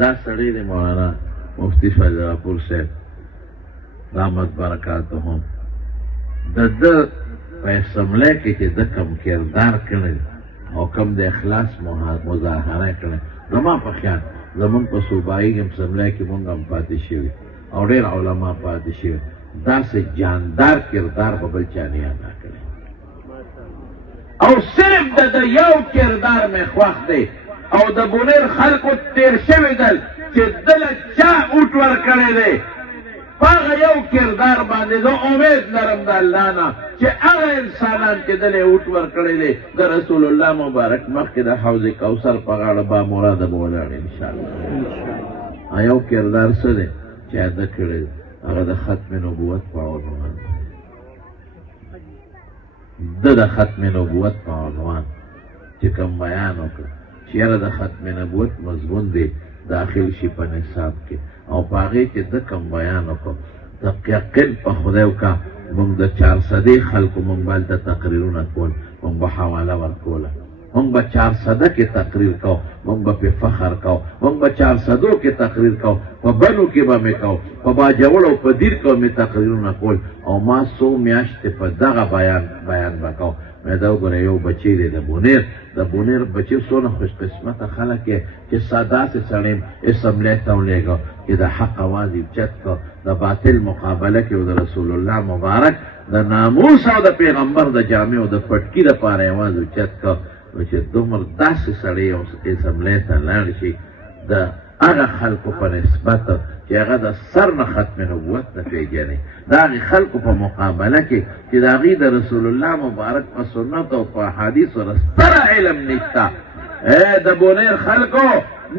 دا سړی دی مولانا مفتی فیض راپور صاحب رحمت برکاتهم د ده په اسمبلی کې چې ده کم کردار کړی او کم د اخلاص مظاهره کړی زما په خیال زمونږ په صوبایي اسمبلی کې مونږ هم پاتې شوي او ډېر علما پاتې شوي داسې جاندار کردار به بل چا نه ادا کړی او صرف د یو کردار مې خوښ دی او د بونیر خلکو تیر شوي دل چې دله چا اوټ ورکړی دی په هغه یو کردار باندې زه امید لرم د الله نه چې هغه انسانان چې دله اوټ ورکړی دی د رسول الله مبارک مخکې د حوض کوثر په غاړه با مراده به ولاړ انشاءالله. یو کردار څه دی چې ادا کړی هغه د ختم نبوت په عنوان د ختم نبوت په عنوان چې کوم بیان وکړ چې یاره د ختم نبوت مضمون دی داخل شي په نصاب کې او په هغې کې د کوم بیان وکړ تقیقل په خدای وکړه موږ د 400 خلکو موږ به هلته تقریرونه کول موږ به حواله ورکوله موږ به 400 کې تقریر کو موږ به پې فخر کو موږ به 400 کې تقریر کو په بنو کې به مې کو په باجوړ او په دیر کې مې تقریرونه کول او ما 100 میاشتې په دغه بیان به کو مې دا وګوره یو بچی دی د بونیر بچی څونه خوش قسمته خلک یې چې داسې سړی اسمبلی ته ولېږه چې د حق اواز یې اوچت کړه د باطل مقابله کې د رسول الله مبارک د ناموس او د پیغمبر د جامع او د پټکي دپاره یې اواز اوچت کړه نو چې دومره داسې سړی اسمبلی ته لاړ شي د هغه خلکو په نسبت چې هغه د سر نه ختم نبوت نه پېژني د هغې خلکو په مقابله کې چې د هغې د رسول الله مبارک په سنت او په احادیث سره ستره علم نشته د بونیر خلکو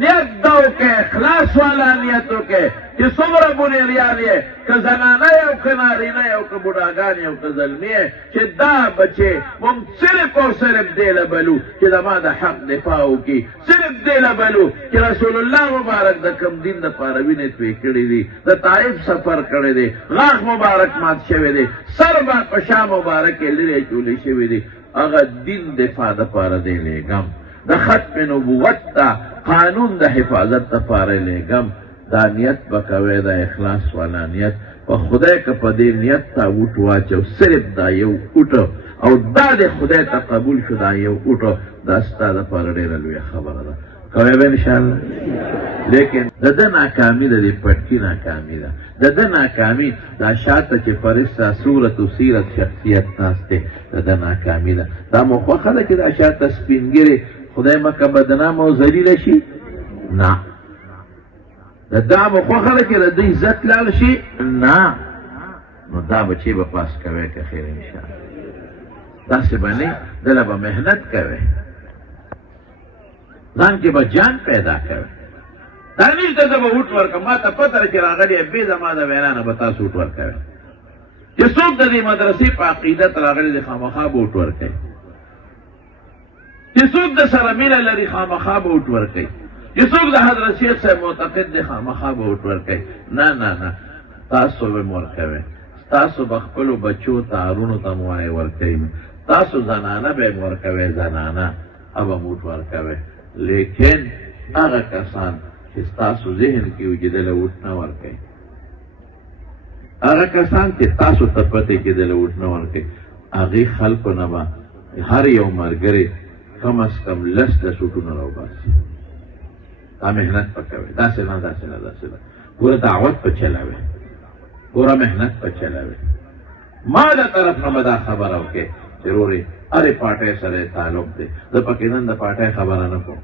نیت دا وکړئ اخلاص والا نیت وکړئ چې څومره بونیریان یې که زنانه یې او که نارینه یې او که بوډاګان یې او که زلمي یې چې دا بچې مونږ صرف او صرف دې له بلو چې زما د حق دفاع وکړي صرف دې له بلو چې رسول الله مبارک د کوم دین دپاره وینې توی کړي دي د طایف سفر کړی دی غاښ مبارک مات شوی دی سر به په شا مبارک یې لرې چولې شوي دي هغه دین دفاع دپاره دی لېږم د ختم نبوت ته قانون د حفاظت دپاره لېږم دا نیت به کوئ د اخلاص والا نیت په خدای که په دې نیت ته اوټ واچو صرف دا یو اوټه او دا د خدای ته قبول شو دا یو اوټه دا ستا دپاره ډېره لویه خبره ده کوئ به انشاءالله لیکن د ده ناکامي د دې پټکي ناکامي ده د ده ناکامي دا شاته چې فرسته صورت و سیرت شخصیت ناست دی د ده ناکامي ده دا مو خوښه ده چې دا شاته سپینګرې خدای مکه بدنام او ذلیله شي نه د دا مو خوښه ده چې د ده عزت لاړ شي نه نو دا بچې به پاس کوئ که خیر انشاءالله داسې به نه دله به محنت کوئ ځان کې به جان پیدا کوئ دا نشته زه به اوټ ورکړم ما ته پته ده چې راغلی یې بې زما د وینا نه به تاسو اوټ ورکوئ چې څوک د دې مدرسې په عقیدت راغلی دی خامخا به اوټ ورکوئ چې څوک د سره مینه لري خامخا به اوټ ورکوئ چې څوک د حضرت شیخ صاحب معتقد دی خامخا به اوټ ورکوئ نه نه نه تاسو به م ورکوئ تاسو به خپلو بچو تارونو ته م وایې ورکوئ تاسو زنانه به م ورکوئ زنانه به م اوټ ورکوئ لیکن هغه کسان چې ستاسو ذهن کې وي چې دله اوټ نه ورکوئ هغه کسان چې تاسو ته پته چې دله اوټ نه ورکوئ هغې خلکو نه به هر یو ملګری کم از کم 10 اوټونه راوباسي دا محنت په کوئ داسې نه داسې نه داسې نه پوره دعوت په چلوئ پوره محنت په چلوئ ما د طرف نه به دا خبره وکړئ چې رورې هرې پارټۍ سره یې تعلق دی زه پکې نن د پارټۍ خبره نه کوم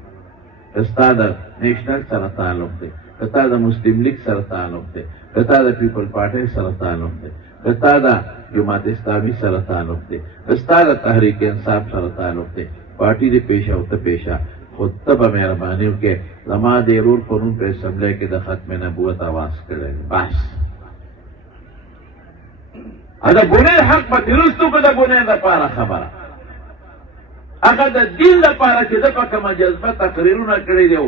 که ستا د نیشنل سره تعلق دی که تا د مسلم لیگ سره تعلق دی که تا د پیپل پارټۍ سره تعلق دی که تا د جماعت اسلامي سره تعلق دی که ستا د تحریک انصاف سره تعلق دی پارټي دې پیشه او ته پیشه خو ته به مهرباني وکړې زما د رور قانون په اسمبلی کې د ختم نبوت آواز کړی بس د بونیر حق به درستو که د بونیر دپاره خبره هغه د دین دپاره چې ده په کومه جذبه تقریرونه کړي دی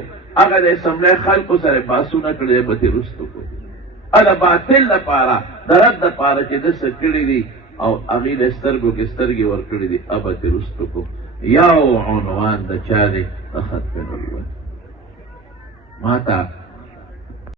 هغه د اسمبلی خلکو سره بحثونه کړي دی به درستو کړو د باطل دپاره د رد دپاره چې ده څه کړي دي او هغې د سترګو کې سترګې ورکړي دي به درستو کړو یو عنوان د چا دی د ختم نبوت ما ته